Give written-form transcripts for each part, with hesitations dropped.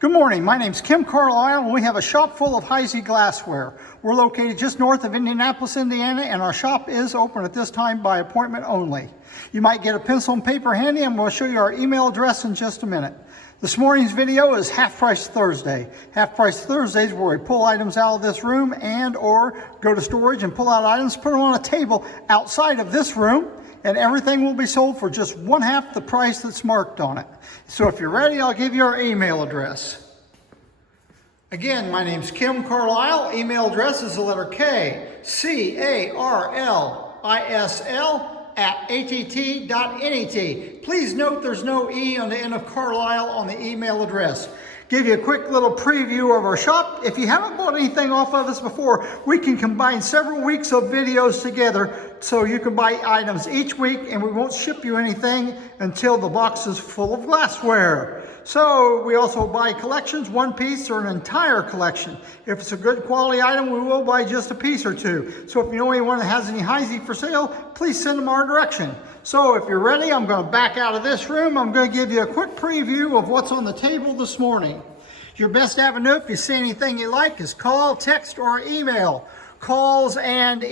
Good morning, my name's Kim Carlisle and we have a shop full of Heisey glassware. We're located just north of Indianapolis, Indiana, and our shop is open at this time by appointment only. You might get a pencil and paper handy and we'll show you our email address in just a minute. This morning's video is Half Price Thursday. Half Price Thursdays where we pull items out of this room and or go to storage and pull out items, put them on a table outside of this room, and everything will be sold for just 1/2 the price that's marked on it. So if you're ready, I'll give you our email address. Again, my name's Kim Carlisle. Email address is the letter K, CARLISL@att.net. Please note there's no E on the end of Carlisle on the email address. Give you a quick little preview of our shop. If you haven't bought anything off of us before, we can combine several weeks of videos together so you can buy items each week and we won't ship you anything until the box is full of glassware. So we also buy collections, one piece or an entire collection. If it's a good quality item, we will buy just a piece or two. So if you know anyone that has any Heisey for sale, please send them our direction. So if you're ready, I'm going to back out of this room. I'm going to give you a quick preview of what's on the table this morning. Your best avenue, if you see anything you like, is call, text, or email. Calls and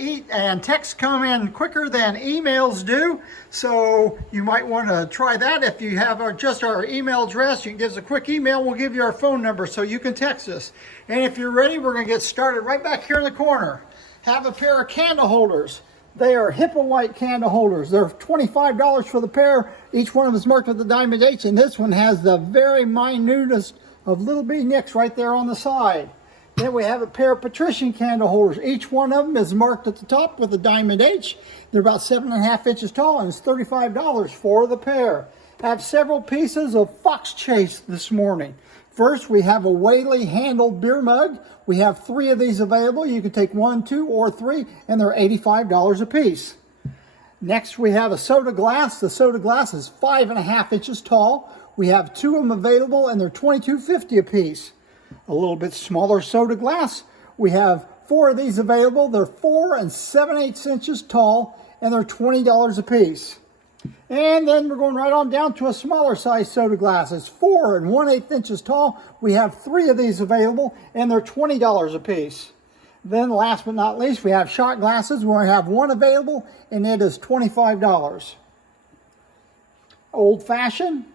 texts come in quicker than emails do, so you might want to try that. If you have just our email address, you can give us a quick email. We'll give you our phone number so you can text us. And if you're ready, we're going to get started right back here in the corner. Have a pair of candle holders. They are Hipaa white candle holders. They're $25 for the pair. Each one of them is marked with the diamond H, and this one has the very minutest of little bitty nicks right there on the side. Then we have a pair of patrician candle holders. Each one of them is marked at the top with a diamond H. They're about 7.5 inches tall and it's $35 for the pair. I have several pieces of fox chase this morning. First, we have a Whaley handled beer mug. We have 3 of these available. You can take 1, 2, or 3, and they're $85 a piece. Next, we have a soda glass. The soda glass is 5.5 inches tall. We have 2 of them available and they're $22.50 a piece. A little bit smaller soda glass. We have 4 of these available. They're 4 7/8 inches tall and they're $20 a piece. And then we're going right on down to a smaller size soda glass. It's 4 1/8 inches tall. We have 3 of these available and they're $20 a piece. Then last but not least, we have shot glasses. We only have 1 available and it is $25. Old fashioned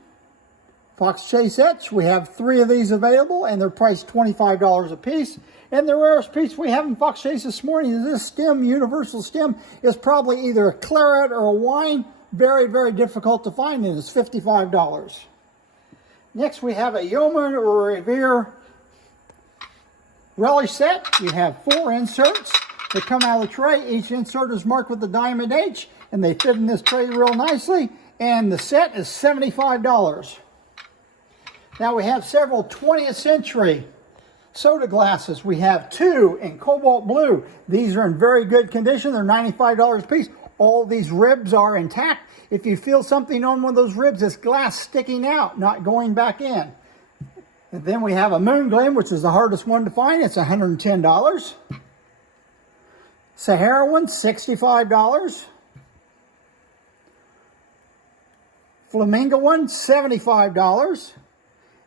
Fox Chase Etch, we have 3 of these available and they're priced $25 a piece. And the rarest piece we have in Fox Chase this morning is this stem, universal stem. It's probably either a claret or a wine. Very, very difficult to find and it's $55. Next we have a Yeoman or Revere relish set. We have 4 inserts that come out of the tray. Each insert is marked with the diamond H and they fit in this tray real nicely. And the set is $75. Now we have several 20th century soda glasses. We have 2 in cobalt blue. These are in very good condition. They're $95 a piece. All these ribs are intact. If you feel something on one of those ribs, it's glass sticking out, not going back in. And then we have a Moon Gleam, which is the hardest one to find. It's $110. Sahara one, $65. Flamingo one, $75.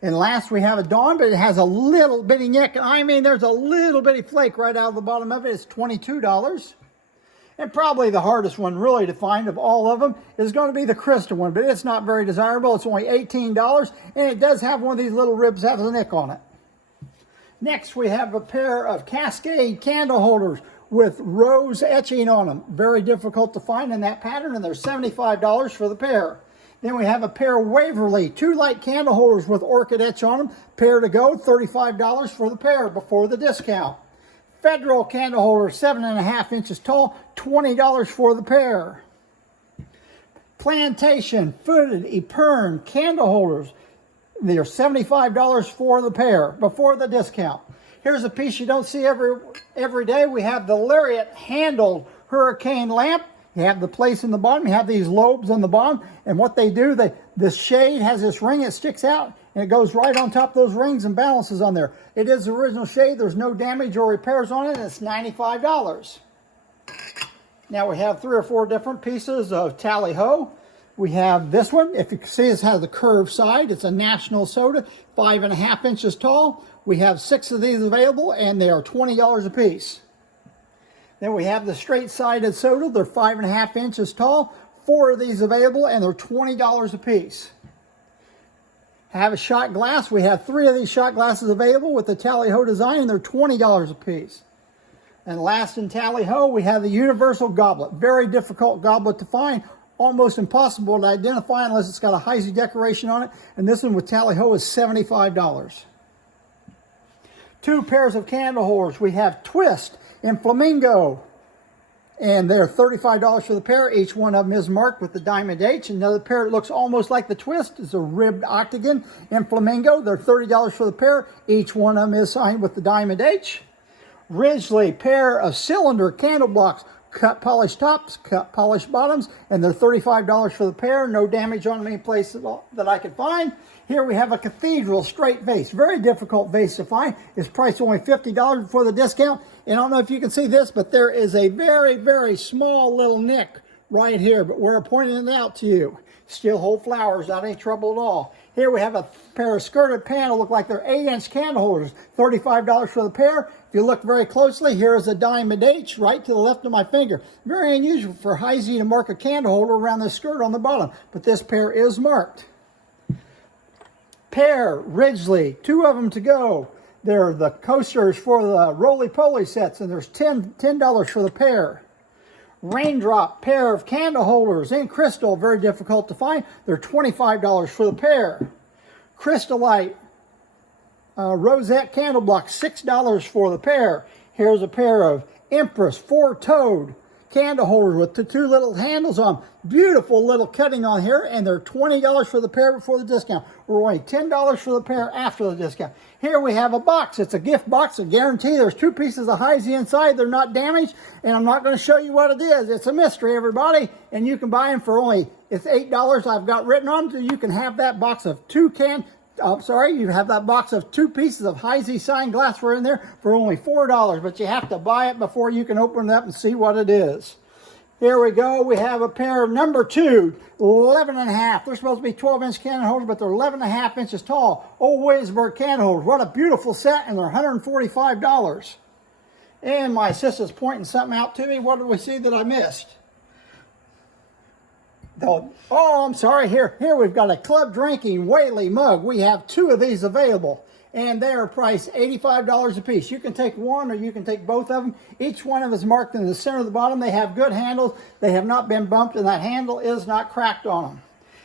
And last we have a Dawn, but it has a little bitty neck. I mean, there's a little bitty flake right out of the bottom of it. It's $22. And probably the hardest one really to find of all of them is going to be the crystal one, but it's not very desirable. It's only $18, and it does have one of these little ribs that has a nick on it. Next, we have a pair of Cascade candle holders with rose etching on them. Very difficult to find in that pattern, and they're $75 for the pair. Then we have a pair of Waverly 2 light candle holders with orchid etch on them. Pair to go, $35 for the pair before the discount. Federal candle holder, 7.5 inches tall, $20 for the pair. Plantation footed Epergne candle holders. They are $75 for the pair before the discount. Here's a piece you don't see every day. We have the Lariat handled hurricane lamp. You have the place in the bottom. You have these lobes on the bottom. And what they do, this shade has this ring that sticks out. And it goes right on top of those rings and balances on there. It is the original shade. There's no damage or repairs on it. And it's $95. Now we have 3 or 4 different pieces of tally-ho. We have this one. If you can see, it has the curved side. It's a National Soda, 5.5 inches tall. We have 6 of these available, and they are $20 a piece. Then we have the straight-sided soda. They're 5.5 inches tall. 4 of these available, and they're $20 a piece. Have a shot glass. We have 3 of these shot glasses available with the tally-ho design, and they're $20 a piece. And last in tally-ho, we have the universal goblet. Very difficult goblet to find. Almost impossible to identify unless it's got a Heisey decoration on it. And this one with tally-ho is $75. 2 pairs of candle holders. We have Twist and Flamingo. And they're $35 for the pair. Each one of them is marked with the diamond H. Another pair that looks almost like the Twist is a ribbed octagon and Flamingo. They're $30 for the pair. Each one of them is signed with the diamond H. Ridgely pair of cylinder candle blocks. Cut polished tops, cut polished bottoms, and they're $35 for the pair. No damage on any place that I could find. Here we have a Cathedral straight vase. Very difficult vase to find. It's priced only $50 before the discount. And I don't know if you can see this, but there is a very, very small little nick right here, but we're pointing it out to you. Still hold flowers, not any trouble at all. Here we have a pair of skirted panel, look like they're 8-inch candle holders, $35 for the pair. If you look very closely, here's a diamond H right to the left of my finger. Very unusual for Heisey to mark a candle holder around the skirt on the bottom, but this pair is marked. Pair, Ridgely, 2 of them to go. They're the coasters for the roly-poly sets, and there's $10 for the pair. Raindrop pair of candle holders in crystal, very difficult to find. They're $25 for the pair. Crystallite rosette candle blocks, $6 for the pair. Here's a pair of Empress 4-toed candle holders with the 2 little handles on. Beautiful little cutting on here, and they're $20 for the pair before the discount. We're only $10 for the pair after the discount. Here we have a box. It's a gift box. I guarantee there's 2 pieces of Heisey inside. They're not damaged, and I'm not going to show you what it is. It's a mystery, everybody, and you can buy them for only, it's $8 I've got written on, so you can have that box of 2 you have that box of 2 pieces of Heisey signed glassware in there for only $4, but you have to buy it before you can open it up and see what it is. Here we go. We have a pair of number 2, 11.5. They're supposed to be 12-inch candle holders, but they're 11.5 inches tall. Old Williamsburg candle holders. What a beautiful set, and they're $145. And my assistant's pointing something out to me. What did we see that I missed? Oh, I'm sorry. Here we've got a club drinking Whaley mug. We have 2 of these available, and they are priced $85 a piece. You can take one or you can take both of them. Each one of them is marked in the center of the bottom. They have good handles. They have not been bumped, and that handle is not cracked on them.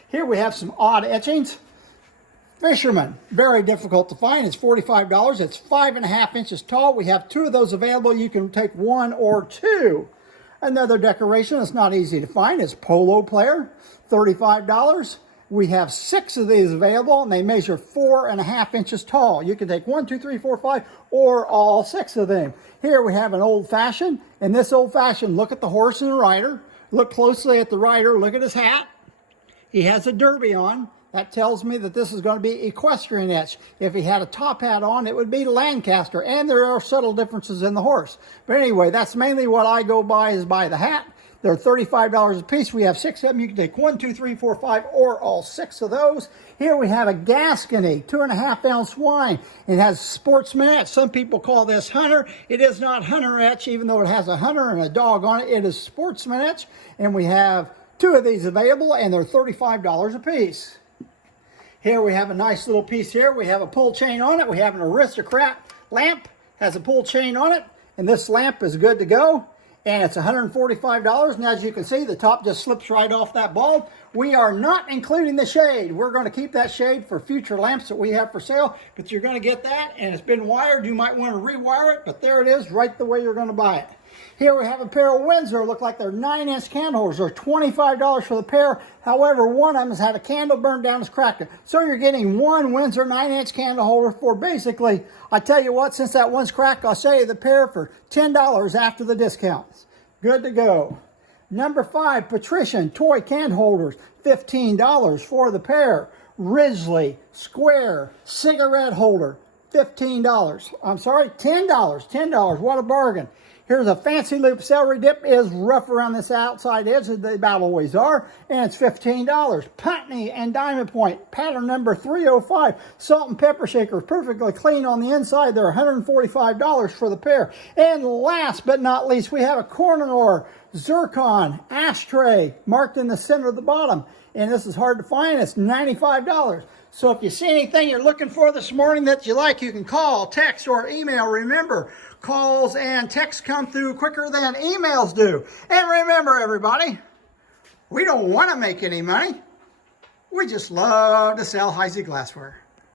Here we have some odd etchings. Fisherman, very difficult to find. It's $45. It's 5.5 inches tall. We have 2 of those available. You can take 1 or 2. Another decoration that's not easy to find is Polo Player, $35. We have 6 of these available, and they measure 4.5 inches tall. You can take 1, 2, 3, 4, 5, or all 6 of them. Here we have an old-fashioned, and this old-fashioned, look at the horse and the rider. Look closely at the rider. Look at his hat. He has a derby on. That tells me that this is going to be equestrian etch. If he had a top hat on, it would be Lancaster, and there are subtle differences in the horse. But anyway, that's mainly what I go by, is by the hat. They're $35 a piece. We have 6 of them. You can take 1, 2, 3, 4, 5, or all 6 of those. Here we have a Gascony 2.5-ounce wine. It has sportsman etch. Some people call this hunter. It is not hunter etch, even though it has a hunter and a dog on it. It is sportsman etch, and we have 2 of these available, and they're $35 a piece. Here we have a nice little piece here. We have a pull chain on it. We have an Aristocrat lamp, has a pull chain on it, and this lamp is good to go. And it's $145, and as you can see, the top just slips right off that bulb. We are not including the shade. We're going to keep that shade for future lamps that we have for sale, but you're going to get that, and it's been wired. You might want to rewire it, but there it is, right the way you're going to buy it. Here we have a pair of Windsor. Look like they're 9-inch candle holders. They're $25 for the pair. However, one of them has had a candle burned down, it's cracked it. So you're getting 1 Windsor 9-inch candle holder for basically, I tell you what, since that one's cracked, I'll sell you the pair for $10 after the discounts. Good to go. Number 5, Patrician toy candle holders, $15 for the pair. Ridgely square cigarette holder, $15. I'm sorry, $10. $10. What a bargain. Here's a fancy loop celery dip. Is rough around this outside edge, as they about always are, and it's $15. Putney and Diamond Point, pattern number 305. Salt and pepper shakers, perfectly clean on the inside. They're $145 for the pair. And last but not least, we have a Cornor zircon ashtray marked in the center of the bottom. And this is hard to find. It's $95. So if you see anything you're looking for this morning that you like, you can call, text, or email. Remember, calls and texts come through quicker than emails do. And remember, everybody, we don't want to make any money. We just love to sell Heisey glassware.